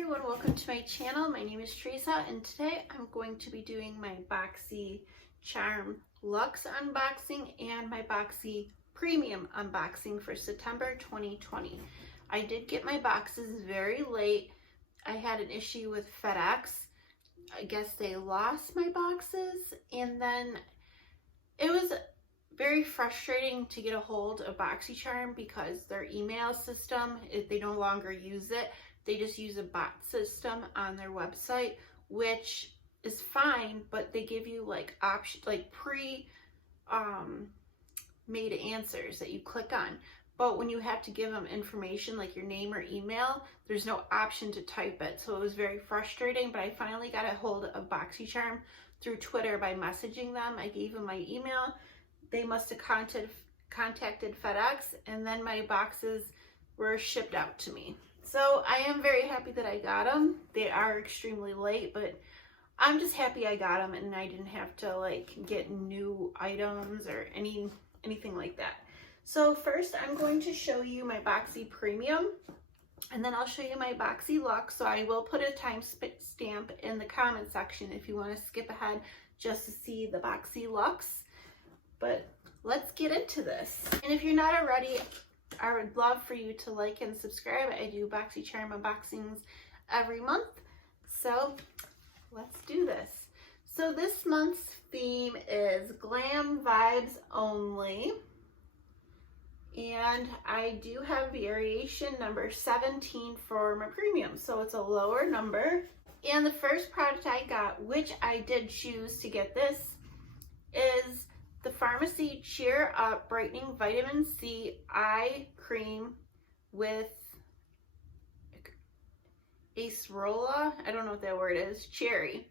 everyone, welcome to my channel. My name is Teresa and today I'm going to be doing my Boxycharm Luxe unboxing and my Boxy Premium unboxing for September 2020. I did get my boxes very late. I had an issue with FedEx. I guess they lost my boxes, and then it was very frustrating to get a hold of Boxycharm because their email system, they no longer use it. They just use a bot system on their website, which is fine, but they give you like made answers that you click on. But when you have to give them information like your name or email, there's no option to type it. So it was very frustrating, but I finally got a hold of Boxycharm through Twitter by messaging them. I gave them my email. They must have contacted FedEx, and then my boxes were shipped out to me. So I am very happy that I got them. They are extremely late, but I'm just happy I got them and I didn't have to like get new items or anything like that. So first I'm going to show you my Boxy Premium, and then I'll show you my Boxyluxe. So I will put a time stamp in the comment section if you want to skip ahead just to see the Boxyluxe. But let's get into this. And if you're not already, I would love for you to like and subscribe. I do Boxycharm unboxings every month. So let's do this. So this month's theme is Glam Vibes Only. And I do have variation number 17 for my premium. So it's a lower number. And the first product I got, which I did choose to get this, is the Pharmacy Cheer Up Brightening Vitamin C Eye Cream with acerola. I don't know what that word is. Cherry.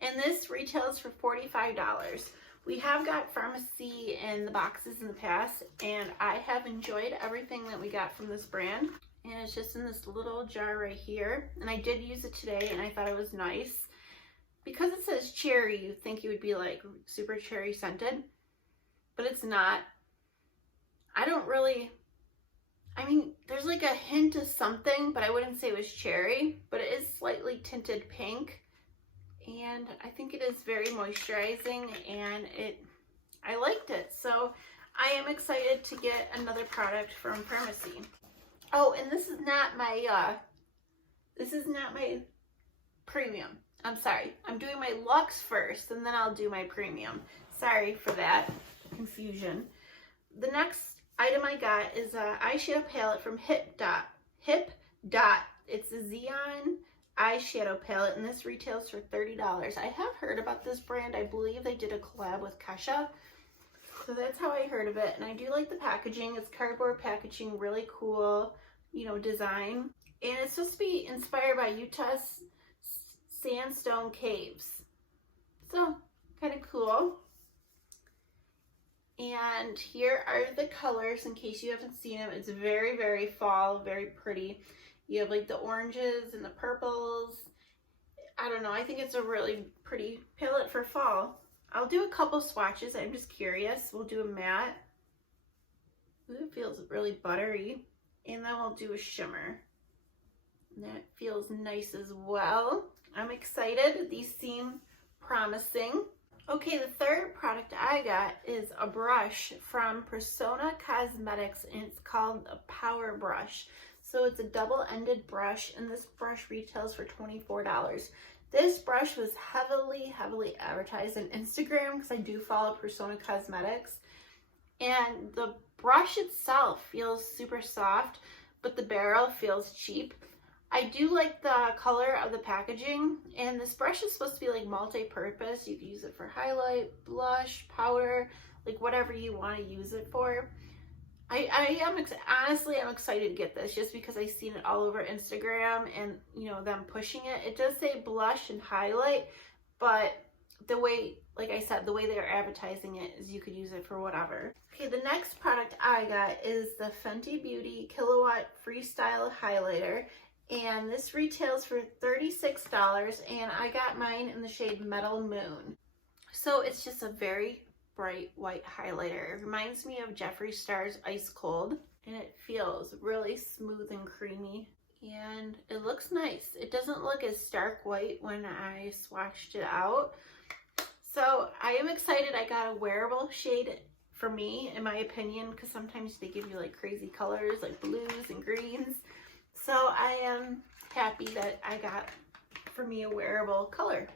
And this retails for $45. We have got Pharmacy in the boxes in the past, and I have enjoyed everything that we got from this brand. And it's just in this little jar right here. And I did use it today, and I thought it was nice. Because it says cherry, you'd think it would be like super cherry scented, but it's not. I mean, there's like a hint of something, but I wouldn't say it was cherry, but it is slightly tinted pink. And I think it is very moisturizing, and I liked it. So I am excited to get another product from Pharmacy. Oh, and this is not my premium. I'm sorry. I'm doing my Luxe first, and then I'll do my premium. Sorry for that confusion. The next item I got is an eyeshadow palette from Hip Dot. It's a Xeon eyeshadow palette, and this retails for $30. I have heard about this brand. I believe they did a collab with Kesha. So that's how I heard of it, and I do like the packaging. It's cardboard packaging, really cool, design. And it's supposed to be inspired by Utah's sandstone caves. So, kind of cool. And here are the colors in case you haven't seen them. It's very, very fall, very pretty. You have like the oranges and the purples. I don't know, I think it's a really pretty palette for fall. I'll do a couple swatches, I'm just curious. We'll do a matte. Ooh, it feels really buttery. And then we'll do a shimmer. And that feels nice as well. I'm excited, these seem promising. Okay, the third product I got is a brush from Persona Cosmetics, and it's called a Power Brush. So it's a double-ended brush, and this brush retails for $24. This brush was heavily advertised on Instagram because I do follow Persona Cosmetics. And the brush itself feels super soft, but the barrel feels cheap. I do like the color of the packaging, and this brush is supposed to be like multi-purpose. You can use it for highlight, blush, powder, like whatever you want to use it for. Honestly, I'm excited to get this just because I've seen it all over Instagram and, them pushing it. It does say blush and highlight, but the way, like I said, the way they're advertising it is you could use it for whatever. Okay, the next product I got is the Fenty Beauty Kilowatt Freestyle Highlighter. And this retails for $36, and I got mine in the shade Metal Moon. So it's just a very bright white highlighter. It reminds me of Jeffree Star's Ice Cold, and it feels really smooth and creamy. and it looks nice. It doesn't look as stark white when I swatched it out. So I am excited. I got a wearable shade for me, in my opinion, because sometimes they give you like crazy colors like blues and greens. So I am happy that I got for me a wearable color.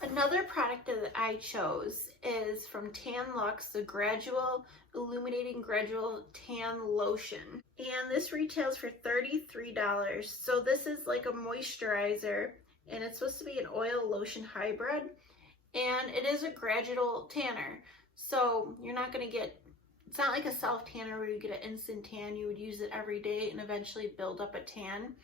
Another product that I chose is from Tan Luxe, the Gradual Illuminating Gradual Tan Lotion. And this retails for $33. So this is like a moisturizer, and it's supposed to be an oil lotion hybrid. And it is a gradual tanner. So you're not going to get, it's not like a self tanner where you get an instant tan. You would use it every day and eventually build up a tan.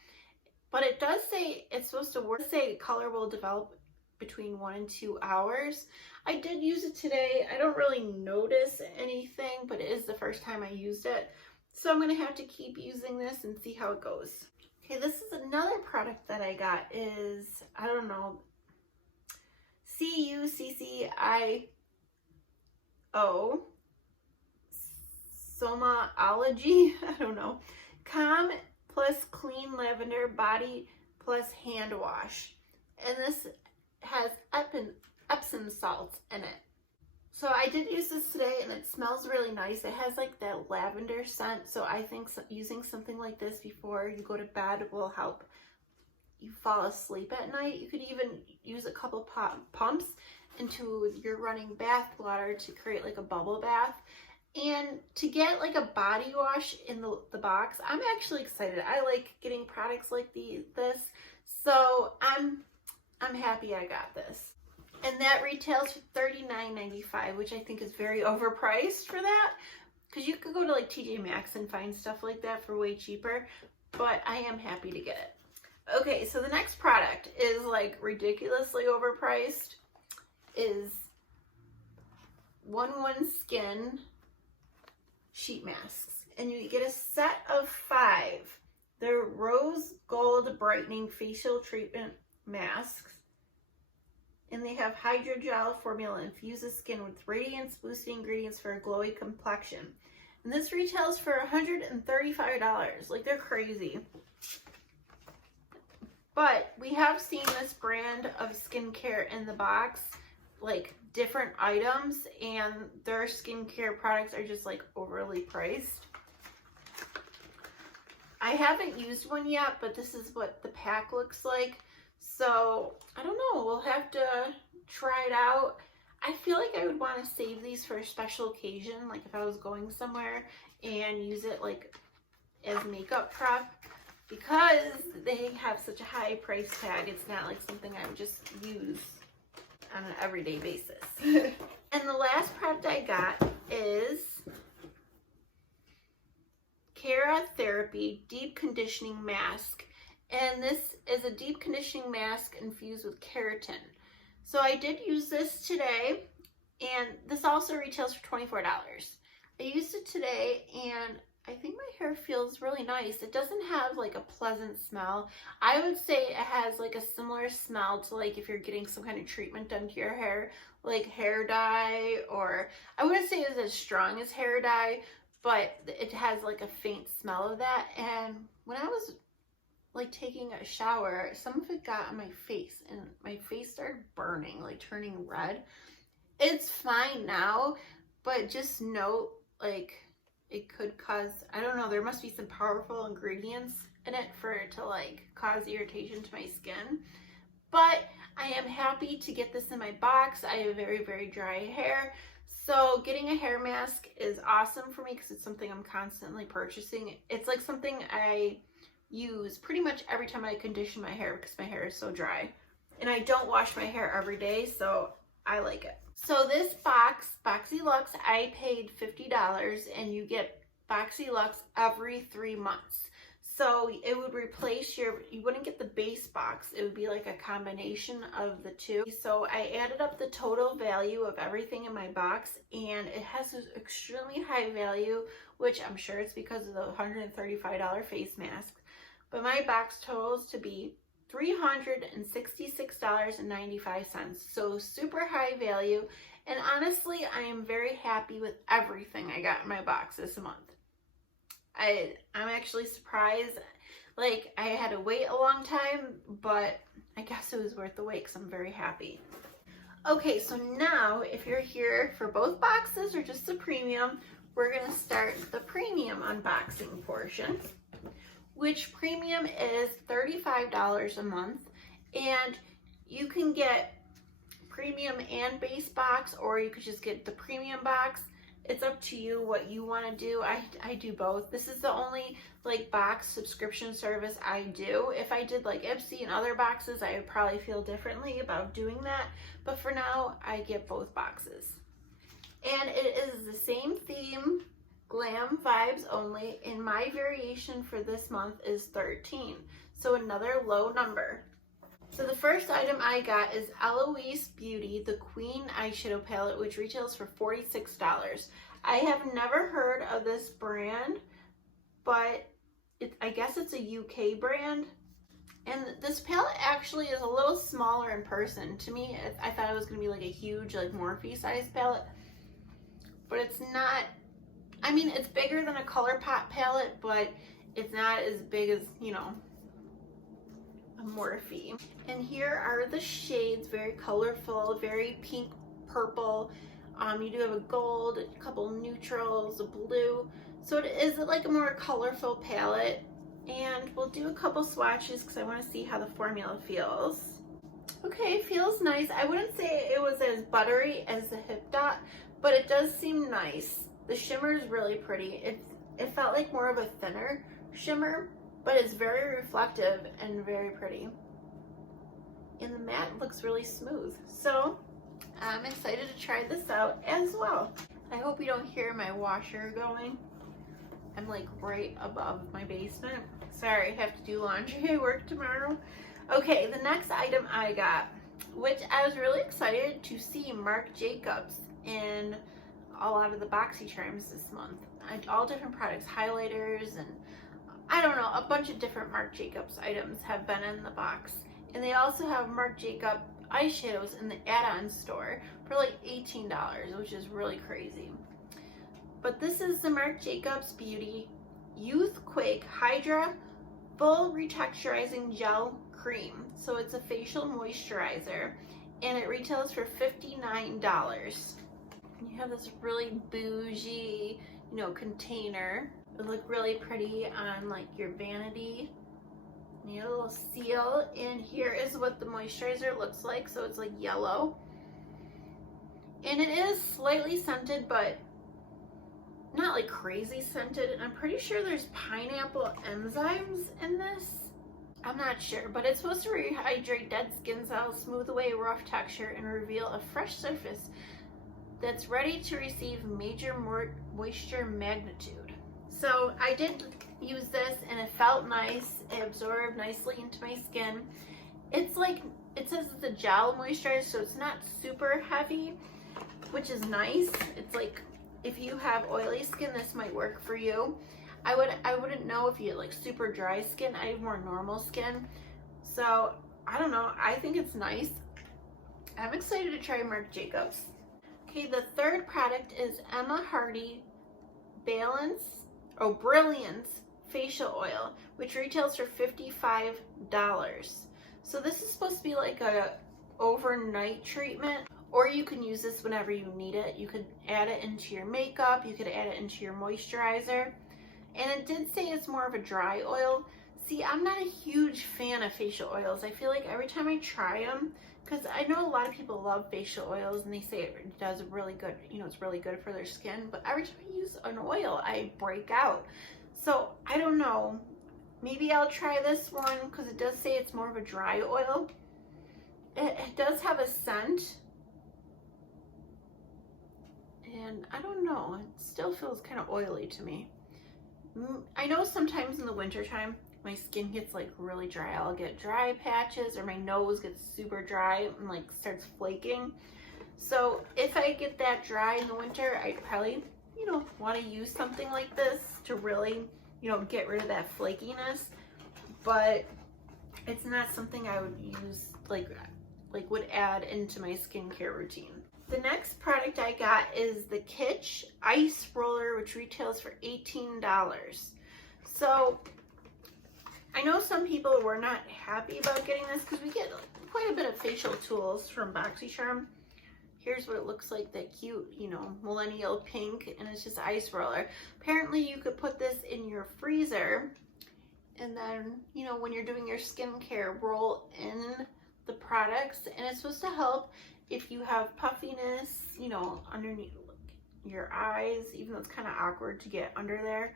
But it does say it's supposed to work. Say color will develop between 1 and 2 hours. I did use it today. I don't really notice anything, but it is the first time I used it. So I'm going to have to keep using this and see how it goes. Okay, this is another product that I got is, I don't know, CUCCIO, Somology, I don't know, Calm plus Clean Lavender Body plus Hand Wash. And this has Epsom salts in it. So I did use this today and it smells really nice. It has like that lavender scent. So I think using something like this before you go to bed will help you fall asleep at night. You could even use a couple pumps into your running bath water to create like a bubble bath. And to get like a body wash in the box, I'm actually excited. I like getting products like this. So I'm happy I got this. And that retails for $39.95, which I think is very overpriced for that. Because you could go to like TJ Maxx and find stuff like that for way cheaper. But I am happy to get it. Okay, so the next product is like ridiculously overpriced. Is 1-1 Skin sheet masks. And you get a set of 5. They're rose gold brightening facial treatment masks. And they have hydrogel formula, infuses skin with radiance boosting ingredients for a glowy complexion. And this retails for $135. Like, they're crazy. But we have seen this brand of skincare in the box, like different items, and their skincare products are just like overly priced. I haven't used one yet, but this is what the pack looks like. So I don't know, we'll have to try it out. I feel like I would want to save these for a special occasion, like if I was going somewhere and use it like as makeup prep, because they have such a high price tag. It's not like something I would just use on an everyday basis. And the last product I got is Cara Therapy Deep Conditioning Mask. And this is a deep conditioning mask infused with keratin. So I did use this today, and this also retails for $24. I used it today, and I think my hair feels really nice. It doesn't have like a pleasant smell. I would say it has like a similar smell to like if you're getting some kind of treatment done to your hair, like hair dye, or I wouldn't say it's as strong as hair dye, but it has like a faint smell of that. And when I was like taking a shower, some of it got on my face and my face started burning, like turning red. It's fine now, but just note, like, it could cause, I don't know, there must be some powerful ingredients in it for it to like cause irritation to my skin. But I am happy to get this in my box. I have very, very dry hair. So getting a hair mask is awesome for me because it's something I'm constantly purchasing. It's like something I use pretty much every time I condition my hair because my hair is so dry. And I don't wash my hair every day, so I like it. So this box, Boxyluxe, I paid $50, and you get Boxyluxe every 3 months. So it would replace you wouldn't get the base box. It would be like a combination of the two. So I added up the total value of everything in my box, and it has an extremely high value, which I'm sure it's because of the $135 face mask. But my box totals to be $366.95. So super high value. And honestly, I am very happy with everything I got in my box this month. I'm actually surprised. Like, I had to wait a long time, but I guess it was worth the wait because I'm very happy. Okay, so now if you're here for both boxes or just the premium, we're gonna start the premium unboxing portion, which premium is $35 a month, and you can get premium and base box, or you could just get the premium box. It's up to you what you want to do. I do both. This is the only like box subscription service I do. If I did like Ipsy and other boxes, I would probably feel differently about doing that. But for now, I get both boxes. And it is the same theme, Glam vibes only, and my variation for this month is 13. So another low number. So the first item I got is Eloise Beauty, the Queen Eyeshadow Palette, which retails for $46. I have never heard of this brand, but I guess it's a UK brand. And this palette actually is a little smaller in person. To me, I thought it was going to be like a huge, like Morphe size palette, but it's not. I mean, it's bigger than a ColourPop palette, but it's not as big as, you know, Morphe. And here are the shades, very colorful, very pink, purple. You do have a gold, a couple neutrals, a blue. So it is like a more colorful palette. And we'll do a couple swatches because I want to see how the formula feels. Okay, feels nice. I wouldn't say it was as buttery as the Hip Dot, but it does seem nice. The shimmer is really pretty. It felt like more of a thinner shimmer, but it's very reflective and very pretty. And the matte looks really smooth. So I'm excited to try this out as well. I hope you don't hear my washer going. I'm like right above my basement. Sorry, I have to do laundry at work tomorrow. Okay, the next item I got, which I was really excited to see Marc Jacobs in a lot of the Boxycharms this month. All different products, highlighters, and I don't know, a bunch of different Marc Jacobs items have been in the box. And they also have Marc Jacobs eyeshadows in the add-on store for like $18, which is really crazy. But this is the Marc Jacobs Beauty Youthquake Hydra Full Retexturizing Gel Cream. So it's a facial moisturizer, and it retails for $59. And you have this really bougie, you know, container. It look really pretty on like your vanity. And you have a little seal, and here is what the moisturizer looks like. So it's like yellow, and it is slightly scented, but not like crazy scented. And I'm pretty sure there's pineapple enzymes in this. I'm not sure, but it's supposed to rehydrate dead skin cells, smooth away rough texture, and reveal a fresh surface that's ready to receive major moisture magnitude. So I did use this, and it felt nice. It absorbed nicely into my skin. It's like, it says it's a gel moisturizer, so it's not super heavy, which is nice. It's like, if you have oily skin, this might work for you. I wouldn't know if you had like super dry skin. I have more normal skin. So I don't know. I think it's nice. I'm excited to try Marc Jacobs. Okay, the third product is Emma Hardy Brilliance Facial Oil, which retails for $55. So this is supposed to be like a overnight treatment, or you can use this whenever you need it. You could add it into your makeup, you could add it into your moisturizer. And it did say it's more of a dry oil. See, I'm not a huge fan of facial oils. I feel like every time I try them, because I know a lot of people love facial oils and they say it does really good, you know, it's really good for their skin, but every time I use an oil, I break out. So I don't know, maybe I'll try this one because it does say it's more of a dry oil. It does have a scent, and I don't know, it still feels kind of oily to me. I know sometimes in the wintertime, my skin gets like really dry. I'll get dry patches, or my nose gets super dry and like starts flaking. So if I get that dry in the winter, I'd probably, you know, want to use something like this to really, you know, get rid of that flakiness. But it's not something I would use like would add into my skincare routine. The next product I got is the Kitsch Ice Roller, which retails for $18. So I know some people were not happy about getting this because we get quite a bit of facial tools from Boxycharm. Here's what it looks like, that cute, you know, millennial pink, and it's just ice roller. Apparently you could put this in your freezer, and then, you know, when you're doing your skincare, roll in the products, and it's supposed to help if you have puffiness, you know, underneath your eyes, even though it's kind of awkward to get under there,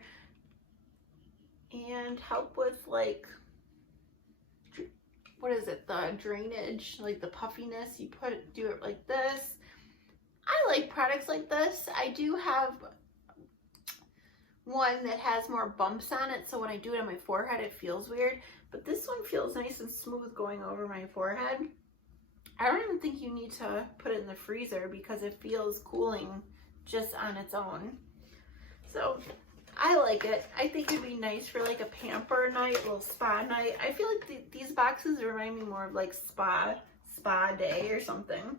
and help with, like, what is it, the drainage, like the puffiness. You do it like this. I like products like this. I do have one that has more bumps on it, so when I do it on my forehead it feels weird, but this one feels nice and smooth going over my forehead. I don't even think you need to put it in the freezer because it feels cooling just on its own. So I like it. I think it'd be nice for like a pamper night, a little spa night. I feel like these boxes remind me more of like spa day or something.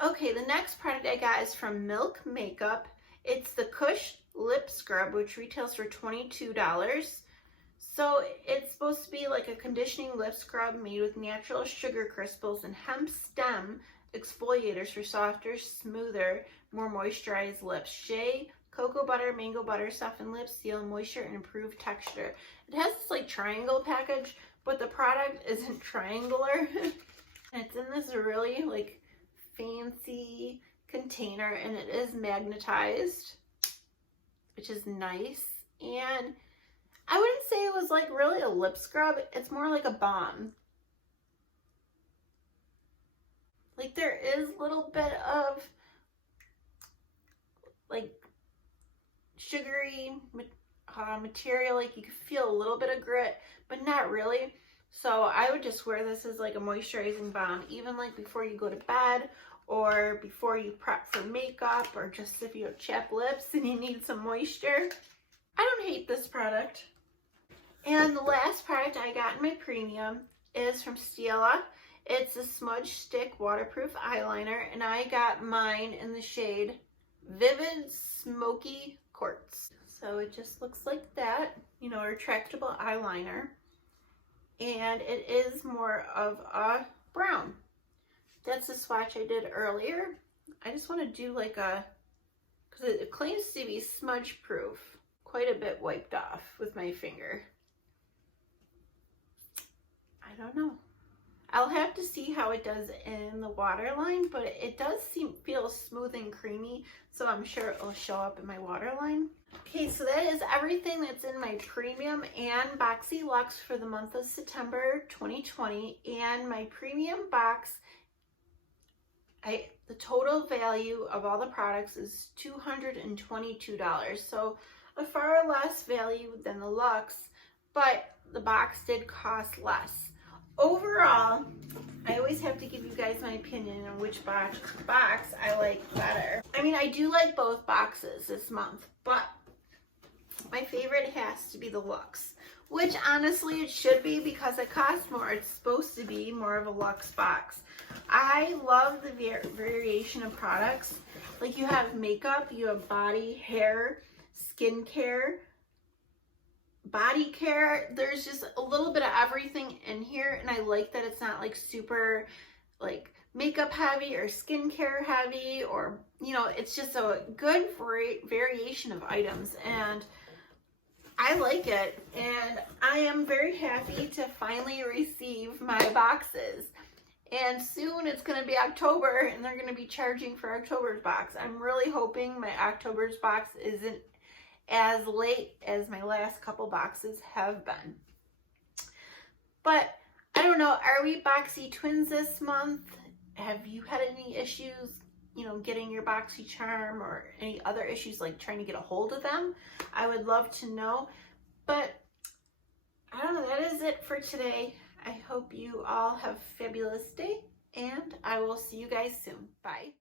Okay, the next product I got is from Milk Makeup. It's the Kush Lip Scrub, which retails for $22. So it's supposed to be like a conditioning lip scrub made with natural sugar crystals and hemp stem exfoliators for softer, smoother, more moisturized lips. Shea, cocoa butter, mango butter, soften lips, seal moisture, and improve texture. It has this like triangle package, but the product isn't triangular. And it's in this really like fancy container, and it is magnetized, which is nice. And I wouldn't say it was like really a lip scrub. It's more like a balm. Like there is a little bit of like sugary material, like you can feel a little bit of grit, but not really. So I would just wear this as like a moisturizing balm, even like before you go to bed, or before you prep for makeup, or just if you have chapped lips and you need some moisture. I don't hate this product. And the last product I got in my premium is from Stila. It's a smudge stick waterproof eyeliner, and I got mine in the shade Vivid Smoky Quartz. So it just looks like that, you know, a retractable eyeliner. And it is more of a brown. That's the swatch I did earlier. I just want to do like a, because it claims to be smudge proof. Quite a bit wiped off with my finger. I don't know. I'll have to see how it does in the waterline, but it does feel smooth and creamy, so I'm sure it'll show up in my waterline. Okay, so that is everything that's in my premium and Boxyluxe for the month of September 2020. And my premium box, the total value of all the products is $222. So a far less value than the Luxe, but the box did cost less. Overall, I always have to give you guys my opinion on which box I like better. I mean, I do like both boxes this month, but my favorite has to be the Luxe, which honestly it should be because it costs more. It's supposed to be more of a Luxe box. I love the variation of products. Like you have makeup, you have body, hair, skincare, body care. There's just a little bit of everything in here, and I like that it's not like super like makeup heavy or skincare heavy, or you know, it's just a good variation of items, and I like it. And I am very happy to finally receive my boxes, and soon it's going to be October and they're going to be charging for October's box. I'm really hoping my October's box isn't as late as my last couple boxes have been. But I don't know, are we Boxy twins this month? Have you had any issues, you know, getting your Boxycharm, or any other issues like trying to get a hold of them? I would love to know. But I don't know, that is it for today. I hope you all have a fabulous day, and I will see you guys soon. Bye.